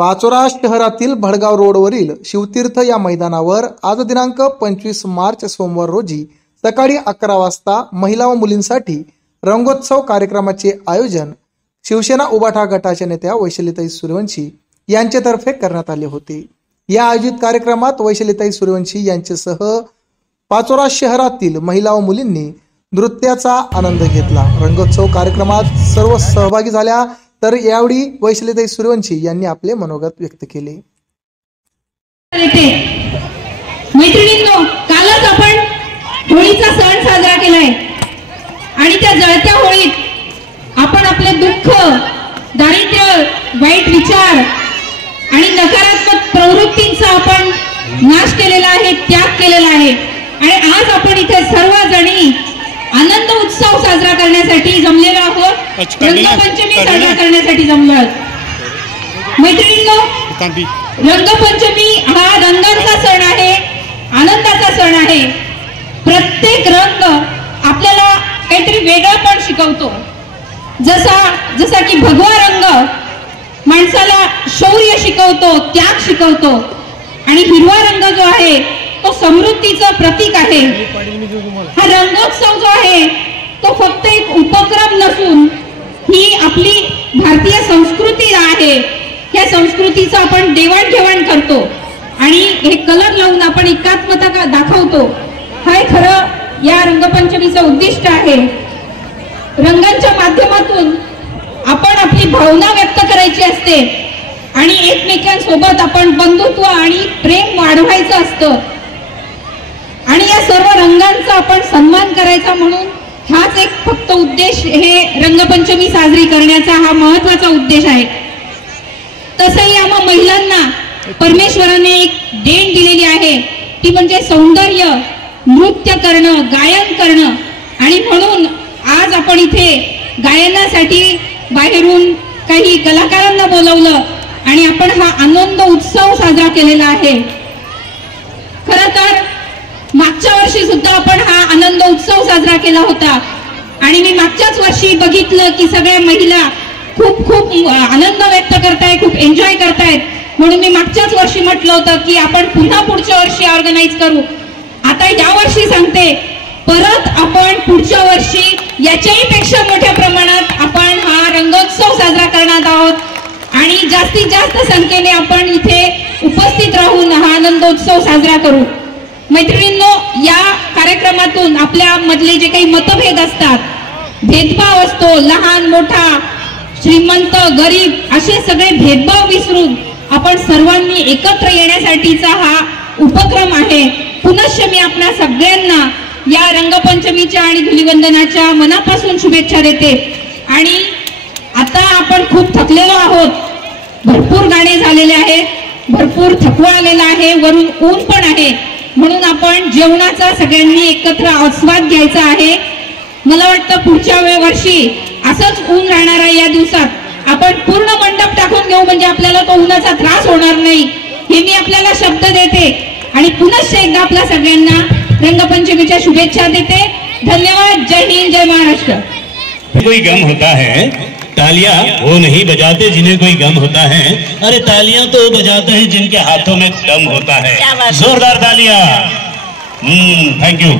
पाचोरा शहरातील भडगाव रोडवरील शिवतीर्थ या मैदानावर आज दिनांक 25 मार्च सोमवार रोजी सकाळी 11 वाजता महिला व मुलींसाठी रंगोत्सव कार्यक्रमाचे आयोजन शिवसेना उबाठा गटाच्या नेत्या वैशालीताई सूर्यवंशी यांच्यातर्फे करण्यात आले होते। या आयोजित कार्यक्रमात वैशालीताई सूर्यवंशी यांच्यासह पाचोरा शहरातील महिला व मुलींनी नृत्याचा आनंद घेतला। रंगोत्सव कार्यक्रमात सर्व सहभागी झाल्या, तर यावेळी वैशालीताई सूर्यवंशी यांनी आपले मनोगत व्यक्त केले। मैत्रिणींनो, कालच आपण होळीचा सण साजरा केलाय आणि त्या जळत्या होळीत आपण आपले दुःख, दारिद्र्य, वाईट विचार आणि नकारात्मक प्रवृत्तींचा आपण नाश केलेला आहे, त्याग केलेला आहे आणि आज आपण इथे सर्वजणी आनंद उत्सव साजरा करण्यासाठी जमलेलो आहोत। रंगपंचमी साजरा करण्यासाठी जमलो आहोत। मैत्रिणींनो, रंगपंचमी हा रंगांचा सण आहे, आनंदाचा सण आहे। प्रत्येक रंग आपल्याला काहीतरी वेगळं पण शिकवतो। जसा की भगवा रंग माणसाला शौर्य शिकवतो, त्याग शिकवतो आणि हिरवा रंग जो आहे तो समृद्धीचं प्रतीक आहे। हा रंगोत्सव जो आहे तो फक्त एक उपक्रम नसून ही आपली भारतीय संस्कृती आहे। या संस्कृतीचं आपण देवाणघेवाण करतो आणि हे कलर लावून आपण एकात्मता दाखवतो। हा खरं या रंगपंचमीचं उद्दिष्ट आहे। रंगांच्या माध्यमातून आपण आपली भावना व्यक्त करायची असते आणि एकमेकांसोबत आपण बंधुत्व आणि प्रेम वाढवायचं असतं आणि या सर्व रंगांचा आपण सन्मान करायचा, म्हणून हाच एक फक्त उद्देश, हे रंगपंचमी साजरी करण्याचा हा महत्वाचा उद्देश आहे। तसंही आम्हा महिलांना परमेश्वराने एक देण दिलेली आहे, ती म्हणजे सौंदर्य, नृत्य करणं, गायन करणं आणि म्हणून आज आपण इथे गायनासाठी बाहेरून काही कलाकारांना बोलवलं आणि आपण हा आनंद उत्सव साजरा केलेला आहे। खरं तर मागच्या वर्षी सुद्धा आपण हा आनंद उत्सव साजरा केला होता आणि मी मागच्याच वर्षी बघितलं की सगळ्या महिला खूप आनंद व्यक्त करतायत, खूप एन्जॉय करतायत, म्हणून मी मागच्याच वर्षी म्हटलं होतं की आपण पुन्हा पुढच्या वर्षी ऑर्गनाईज करू। आता या वर्षी सांगते, परत आपण पुढच्या वर्षी याच्याही पेक्षा मोठ्या प्रमाणात आपण हा रंगोत्सव साजरा करणार आहोत आणि जास्तीत जास्त संख्येने आपण इथे उपस्थित राहून हा आनंदोत्सव साजरा करू। मैत्रिणींनो, या कार्यक्रमातून आपल्या मधले जे काही मतभेद असतात, भेदभाव असतो, लहान मोठा, श्रीमंत गरीब असे सगळे भेदभाव विसरून आपण सर्वांनी एकत्र येण्यासाठीचा हा उपक्रम आहे। पुनश्च मी आपल्या सगळ्यांना या रंगपंचमीच्या आणि धुलिवंदनाच्या मनापासून शुभेच्छा देते। आणि आता आपण खूप थकलेलो आहोत, भरपूर गाणे झालेले आहेत, भरपूर थकवा आलेला आहे, वरून ऊन पण आहे, म्हणून आपण जेवणाचा सगळ्यांनी एकत्र आस्वाद घ्यायचा आहे। मला वाटतं पुढच्या वर्षी असंच ऊन राहणार आहे, या दिवसात आपण पूर्ण मंडप टाकून घेऊ, म्हणजे आपल्याला तो उन्हाचा त्रास होणार नाही, हे मी आपल्याला शब्द देते आणि पुनश्च एकदा आपल्या सगळ्यांना रंगपंचमीच्या शुभेच्छा देते। धन्यवाद। जय हिंद, जय महाराष्ट्र। कोई गम होता है तालियां वो नहीं बजाते जिन्हें कोई गम होता है, अरे तालियां तो बजाते हैं जिनके हाथों में दम होता है। जोरदार तालियां। Thank you.